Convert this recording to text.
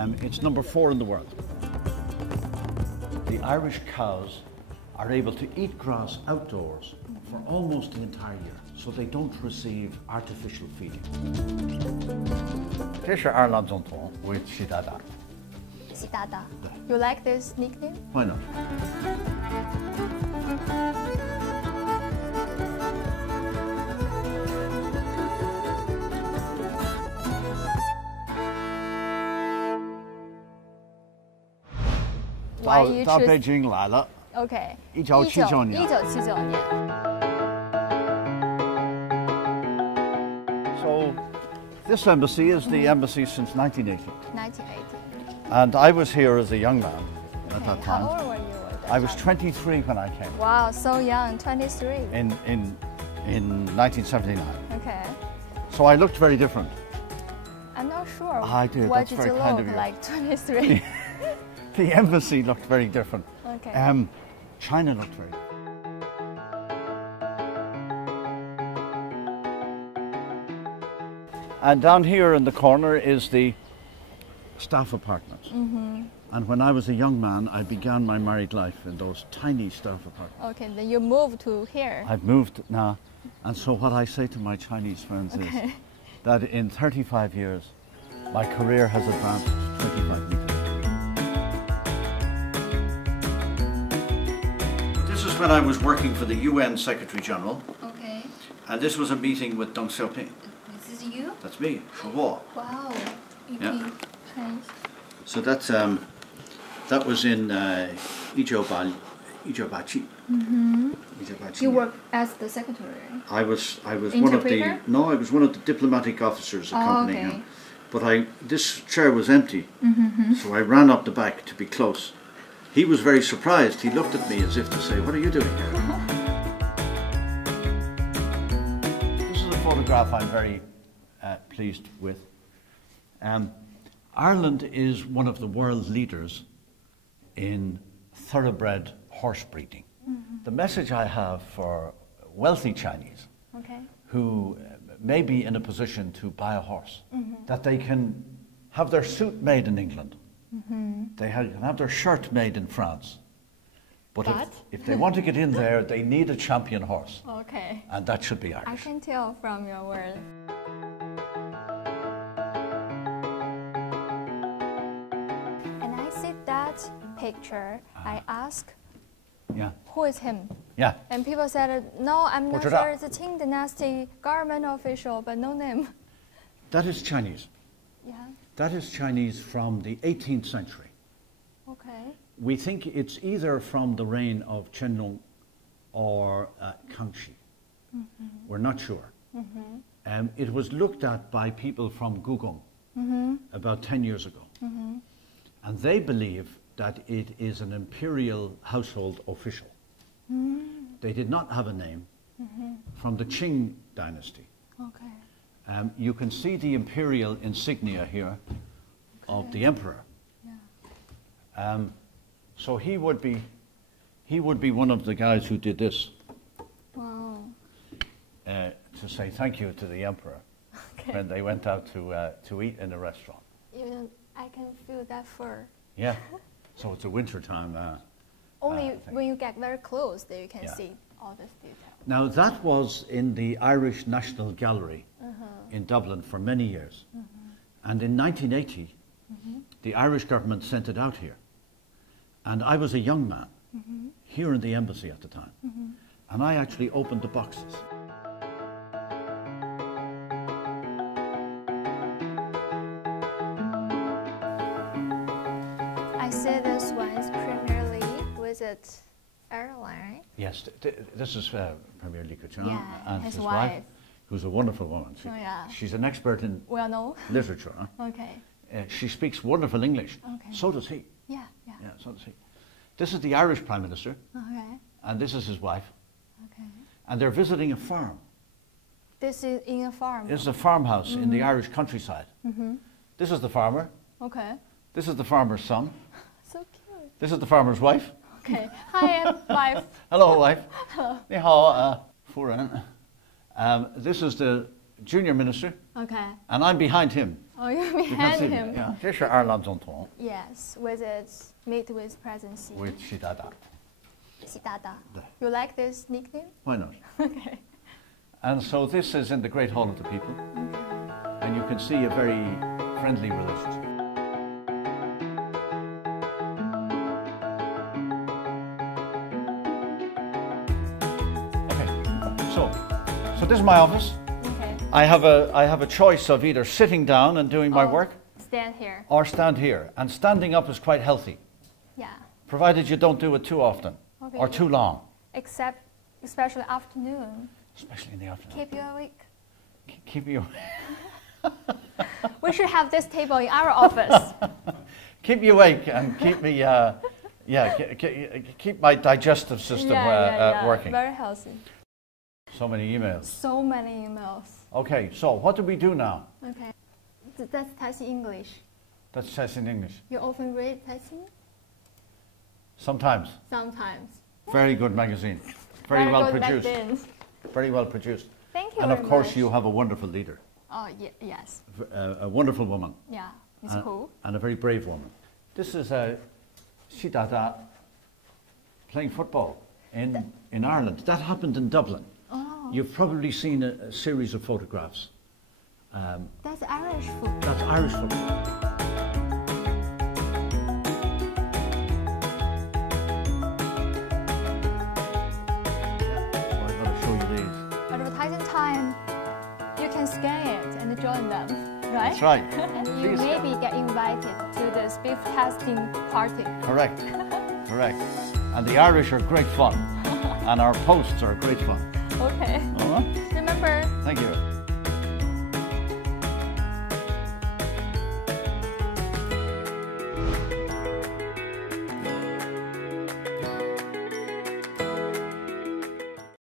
It's number 4 in the world. The Irish cows are able to eat grass outdoors for almost the entire year, so they don't receive artificial feeding. 这是爱尔兰总统为习大大。习大大。You like this nickname? Why not? Why you 到 choose? 北京来了。Okay. 1979年。1979年。So, this embassy is the embassy since 1980. 1980. And I was here as a young man at that How time. old were you at that I was time? 23 when I came. Wow, so young, 23. In 1979. Okay. So I looked very different. I'm not sure. I did, What that's did very you kind look of you. like 23? The embassy looked very different. Okay. China looked very different. And down here in the corner is the staff apartments. And when I was a young man, I began my married life in those tiny staff apartments. Okay, then you moved to here. I've moved now, and so what I say to my Chinese friends is that in 35 years, my career has advanced 25 meters. This is when I was working for the UN Secretary General, Okay. and this was a meeting with Deng Xiaoping. This is you? That's me, Shawo. Wow. Yeah. Chinese. So that's that was in 1989. You work as the secretary. I was one of the I was one of the diplomatic officers accompanying him. But this chair was empty, so I ran up the back to be close. He was very surprised. He looked at me as if to say, "What are you doing here?" This is a photograph I'm very pleased with. Ireland is one of the world leaders in thoroughbred horse breeding. The message I have for wealthy Chinese who may be in a position to buy a horse, that they can have their suit made in England, they can have their shirt made in France, but if they want to get in there, they need a champion horse. Okay. And that should be Irish. I can tell from your word. And I see that picture, I ask, who is him? Yeah. And people said, no, I'm not 不知道。 sure, it's a Qing dynasty government official, but no name. That is Chinese. Yeah, That is Chinese from the 18th century. okay. We think it's either from the reign of Qianlong or Kangxi. We're not sure. It was looked at by people from Gugong about 10 years ago. And they believe that it is an imperial household official. They did not have a name from the Qing dynasty. Okay. You can see the imperial insignia here of the emperor. Yeah. So he would be one of the guys who did this Wow. to say thank you to the emperor when they went out to eat in a restaurant. Even I can feel that fur. Yeah. So it's a winter time. Only when you get very close that you can see all this detail. Now that was in the Irish National Gallery in Dublin for many years. And in 1980, the Irish government sent it out here. And I was a young man here in the embassy at the time. And I actually opened the boxes. I see this one is Premier League. Was it airline? Yes, this is Premier League Yeah, and his his wife. who's a wonderful woman. She's an expert in Well, no. literature. Okay. She speaks wonderful English. Okay. So does he. Yeah. Yeah, so does he. This is the Irish Prime Minister, Okay. and this is his wife, Okay. and they're visiting a farm. This is in a farm. This is a farmhouse in the Irish countryside. This is the farmer. Okay. This is the farmer's son. So cute. This is the farmer's wife. Okay. Hi, wife. Hello, wife. Hello. 你好，夫人. This is the junior minister. Okay. And I'm behind him. Oh, you're behind him. Yeah. 这是爱尔兰总统。Yes, meet with President Xi. With Xi Dada. Xi Dada. You like this nickname? Why not? Okay. And so this is in the Great Hall of the People. And you can see a very friendly relationship. So this is my office. Okay. I have a choice of either sitting down and doing my work, stand here, or stand here. And standing up is quite healthy. Yeah. Provided you don't do it too often or too long. Especially afternoon. Especially in the afternoon. Keep you awake. Keep you. We should have this table in our office. Keep you awake and keep me. Keep my digestive system working. Very healthy. So many emails. So many emails. Okay, so what do we do now? Okay. That's Caixin English. That's Caixin English. You often read Caixin? Sometimes. Sometimes. Very good magazine. Very well produced. Magazine. Very well produced. Thank you And very of course much. you have a wonderful leader. Oh, yes. A wonderful woman. Yeah, it's cool. And a very brave woman. This is Xi Dada playing football in Ireland. That happened in Dublin. Oh. You've probably seen a series of photographs. That's Irish football. That's Irish football. I'm going to show you these. Advertising time. You can scan it and join them, right? That's right. And you maybe get invited to the beef testing party. Correct. Correct. And the Irish are great fun. And our posts are great fun. Okay. All right. Remember. Thank you.